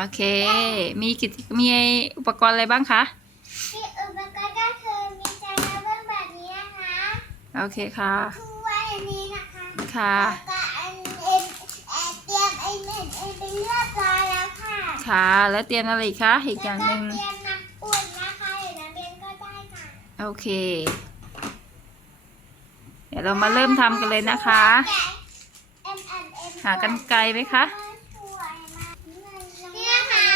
โอเค มีกิจมีอุปกรณ์อะไรบ้างคะที่อุปกรณ์ก็คือมีจานเบิ้งแบบนี้นะคะ โอเคค่ะถ้วยอันนี้นะคะ ค่ะแล้วก็อันเอ็มเอ่อเตรียมไอ้เม็ดเอ็มไปเรียบร้อยแล้วค่ะ ค่ะ แล้วเตรียมอะไรอีกคะอีกอย่างหนึ่งแล้วก็เตรียมน้ำอุ่นนะคะหรือน้ำเย็นก็ได้ค่ะ โอเค เดี๋ยวเรามาเริ่มทำกันเลยนะคะ เอ็มเอ็มเอ็ม หากันไกลไหมคะสวยมากนี่นะคะ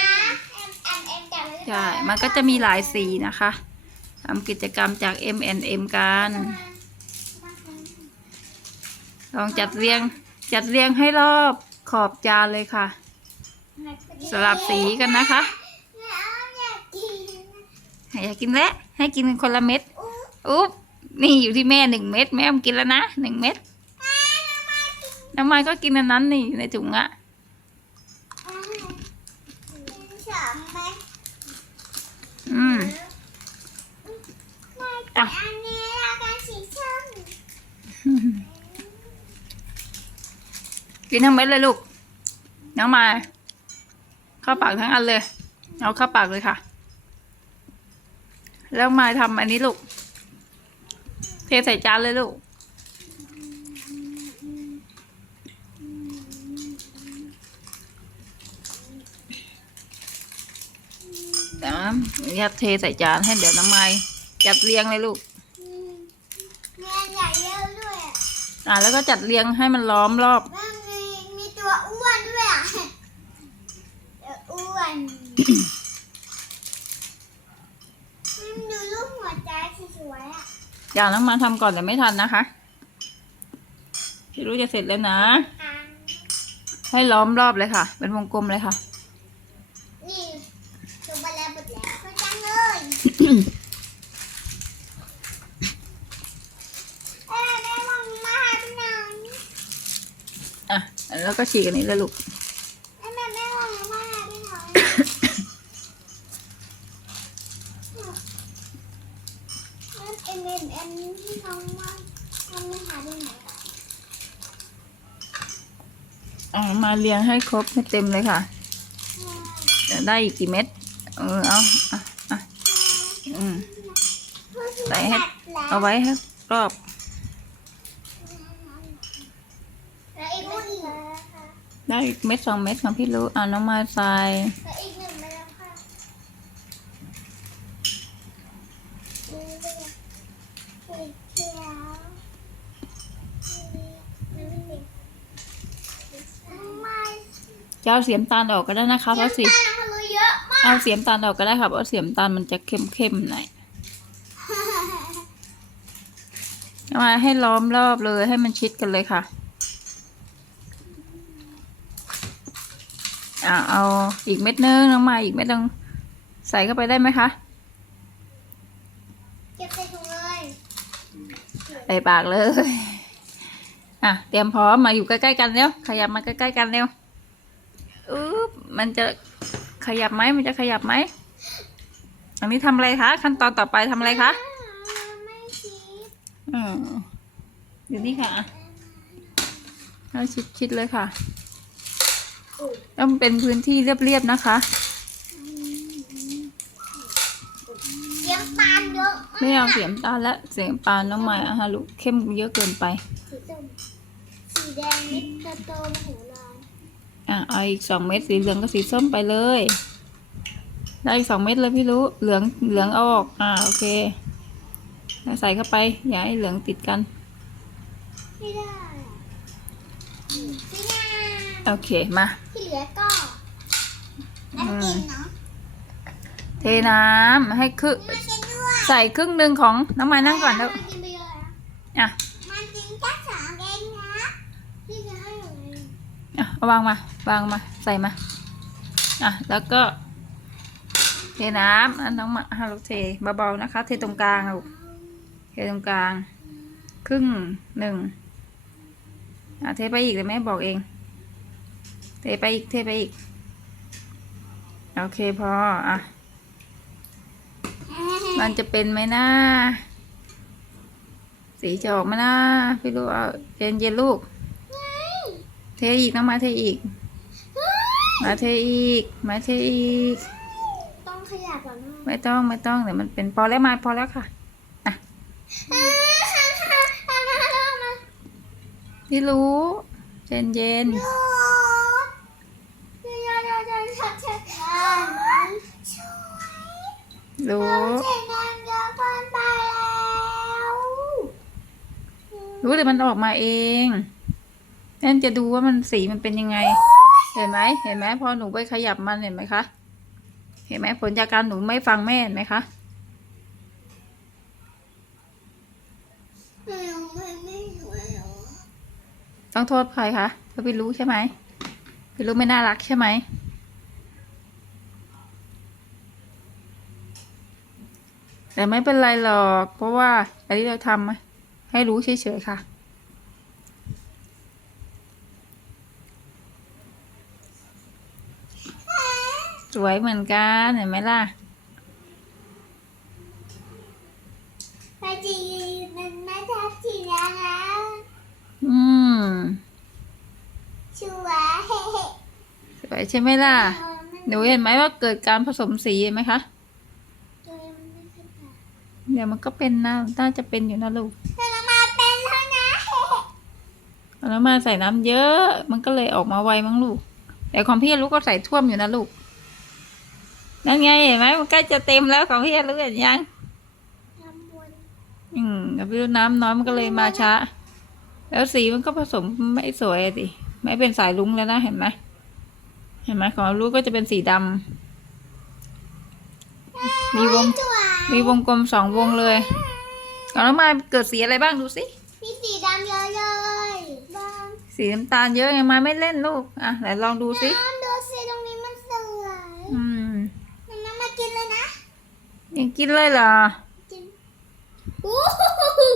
เอ็มเอ็มเอ็มจับไว้ก่อนใช่ มันก็จะมีหลายสีนะคะทำกิจกรรมจาก M M กัน ลองจัดเรียงจัดเรียงให้รอบขอบจานเลยค่ะ สลับสีกันนะคะไม่เอาอยากกินอยากกินแล้วให้กินคนละเม็ดอุ๊ยอุ๊บนี่อยู่ที่แม่หนึ่งเม็ดแม่กินแล้วนะหนึ่งเม็ด น้ำมันก็กินอันนั้นนี่ในถุงอะอืมอะอันนี้เรากันสีส้มกินทั้งเม็ดเลยลูก น้องมายเข้าปากทั้งอันเลย เอาเข้าปากเลยค่ะ แล้วมาทำอันนี้ลูก เทใส่จานเลยลูก เดี๋ยวยัดเทใส่จานให้เดี๋ยวน้ำมายจัดเรียงเลยลูกอืมมีอันใหญ่เยอะด้วยอะอ่าแล้วก็จัดเรียงให้มันล้อมรอบมันมีมีตัวอ้วนด้วยอะตัวอ้วนมันดูรูปหัวใจสวยๆอะอย่างน้ำมันทำก่อนแต่ไม่ทันนะคะพี่รู้จะเสร็จแล้วนะอะให้ล้อมรอบเลยค่ะ เป็นวงกลมเลยค่ะ นี่ตัวบอลแล้วหมดแล้วไปจังเลย เอ้ยแม่ลองมาหาพี่น้องอะแล้วก็ฉีกอันนี้เลยลูกเอ้ยแม่แม่ลองมาหาพี่น้องเอ็มเอ็มเอ็มพี่น้องมามาหาพี่น้องอ่ามาเรียงให้ครบให้เต็มเลยค่ะ ได้อีกกี่เม็ด เออเอาอะอะอืม ใส่ให้เอาไว้ให้รอบ แล้วอีกไม่อีกแล้วค่ะได้อีกเม็ดสองเม็ดของพี่รู้อ่าน้องมาใส่แล้วอีกหนึ่งไปแล้วค่ะนี่ไปแล้วสีเขียวนี่นี่นี่ไม่จะเอาเสียมตาลออกก็ได้นะคะเพราะสีน้ำตาลมันรู้เยอะมาก เอาเสียมตาลออกก็ได้ค่ะเพราะเสียมตาลมันจะเข้มๆหน่อยเอา มาให้ล้อมรอบเลยให้มันชิดกันเลยค่ะอ่าเอาอีกเม็ดนึงน้องมาอีกเม็ดนึงใส่เข้าไปได้ไหมคะเก็บใส่ถุงเลยใส่ปากเลยอะเตรียมพร้อมมาอยู่ใกล้ๆกันเร็วขยับมาใกล้ๆกันเร็วอุ๊บมันจะขยับไหมมันจะขยับไหมอันนี้ทำอะไรคะขั้นตอนต่อไปทำอะไรคะอ่าไม่คิด ออยู่นี่ค่ะอะให้ชิดๆเลยค่ะ ต้องเป็นพื้นที่เรียบๆนะคะ เสียงตาลเยอะไม่เอาเสียมตาลและเสียมปานน้องใหม่อะฮะลูกเข้มเยอะเกินไป สีส้มสีแดงนิดโตมโหฬารอะเอาอีกสองเม็ดสีเหลืองกับสีส้มไปเลย ได้อีกสองเม็ดเลยพี่รู้ เหลืองเหลืองเอาออก อ่าโอเค ใส่เข้าไป อย่าให้เหลืองติดกัน ไม่ได้อะพี่นาโอเค มา ที่เหลือก็น้ำกินเนาะเทน้ำให้ครึ่งมากินด้วยใส่ครึ่งหนึ่งของน้ำมันนั่งก่อนแล้วมากินไปเลยอะอะมากินแค่สามเองนะพี่จะให้หนูเลยอะเอาวางมาวางมา ใส่มา อะ แล้วก็ เทน้ำอันน้องมาฮาลูกเทเบาๆนะคะ เทตรงกลางลูก เทตรงกลาง ครึ่งหนึ่งอะเทไปอีกเลยแม่บอกเอง เทไปอีกเทไปอีก โอเคพออะมันจะเป็นไหมนะสีจะออกไหมนะพี่รู้เอาเย็นเย็นๆลูก เทอีกน้องมาเทอีก มาเทอีก มาเทอีก ต้องขยับก่อนนะไม่ต้องไม่ต้องเดี๋ยวมันเป็นพอแล้วมาพอแล้วค่ะ อ่าฮ่าฮ่าฮ่าฮ่าฮ่ามาพี่รู้เย็นเย็นโอ้ยยยยยชัดชัดอ่าช่วยรู้เราเสียงดังเยอะเกินไปแล้วรู้เดี๋ยวมันออกมาเองแม่จะดูว่ามันสีมันเป็นยังไง เห็นไหมเห็นไหมพอหนูไปขยับมันเห็นไหมคะ เห็นไหมผลจากการหนูไม่ฟังแม่เห็นไหมคะ ไม่เอาไม่ไม่สวยหรอ ต้องโทษใครคะเพราะพี่รู้ใช่ไหมพี่รู้ไม่น่ารักใช่ไหมแต่ไม่เป็นไรหรอก เพราะว่าอันนี้เราทำให้รู้เฉยๆค่ะ สวยเหมือนกันเห็นไหมล่ะ พอจีมันไม่ทับทีแล้วนะ อืม ชัวร์เฮ้เฮ้ สวย ใช่ไหมล่ะ หนูเห็นไหมว่าเกิดการผสมสีเห็นไหมคะตัวมันไม่ขึ้นมาเดี๋ยวมันก็เป็นนะน่าจะเป็นอยู่นะลูกแต่เรามาเป็นแล้วนะเฮ้เฮ้แล้วมาใส่น้ำเยอะ มันก็เลยออกมาไวมั้งลูก แต่ของพี่ลูกก็ใส่ท่วมอยู่นะลูก นั่นไงเห็นไหมมันใกล้จะเต็มแล้วของพี่ลูกเห็นยังทำบนอืมกับพี่ลูกน้ำน้อยมันก็เลยมาช้า แล้วสีมันก็ผสมไม่สวยอะดิไม่เป็นสายลุ้งแล้วนะเห็นไหม เห็นไหมของลูกก็จะเป็นสีดำมีวงสวยมีวงกลมสองวงเลยของน้องมายเกิดสีอะไรบ้างดูสิ มีสีดำเยอะเลยบ้างสีน้ำตาลเยอะไงมายไม่เล่นลูก อะไหนลองดูสิน้ำดูสิตรงนี้มันสวยอืมน้ำมากินเลยนะยังกินเลยเหรอกินอู้หู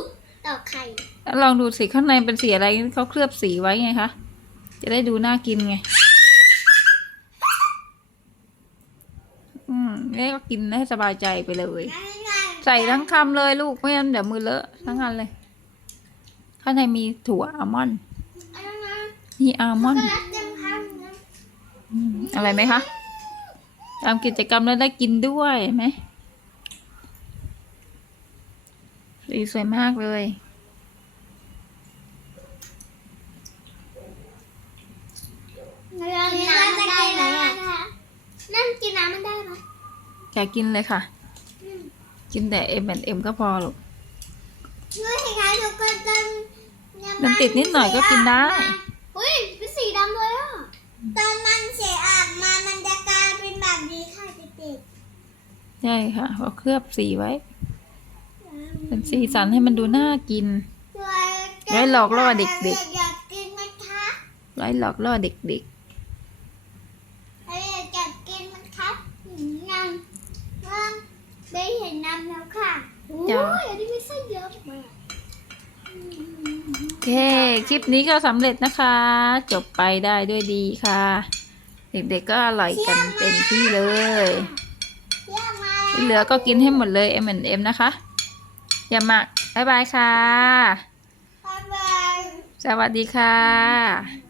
ตอกไข่แล้วลองดูสิข้างในเป็นสีอะไรเขาเคลือบสีไว้ไงคะ จะได้ดูน่ากินไง อืมนี่ก็กินให้สบายใจไปเลย ใส่ทั้งคำเลยลูกไม่งั้นเดี๋ยวมือเลอะทั้งอันเลย ข้างในมีถั่วอัลมอนด์มีอัลมอนด์แลตเต็มคำนะอืมอะไรไหมคะทำกิจกรรมแล้วได้กินด้วยไหมสีสวยมากเลย กินน้ำมันได้ไหมอะนั่นกินน้ำมันได้ไหม อยากกินเลยค่ะ กินแต่ M&M ก็พอหรอกด้วยสิคะทุกคนจนมันติดนิดหน่อยก็กินได้อุ้ยเป็นสีดำเลยอะตอนมันเสียออกมามันจะกลายเป็นแบบนี้ค่ะเด็กใช่ค่ะเขาเคลือบสีไว้ๆเป็นสีสันให้มันดูน่ากินไว้หลอกล่อเด็กๆอยากกินไหมคะไว้หลอกล่อเด็กเอ้ยอยากกินไหมคะหืมยังเริ่ม ได้เห็นน้ำแล้วค่ะโอ้ยอันนี้ไม่ใช่เยอะมากๆโอเค คลิปนี้ก็สำเร็จนะคะ จบไปได้ด้วยดีค่ะ เด็กๆก็อร่อยกันเต็มที่เลยเยี่ยมมากที่เหลือก็กินให้หมดเลย M&M นะคะ อย่ามาบ๊ายบายค่ะบ๊ายบายสวัสดีค่ะ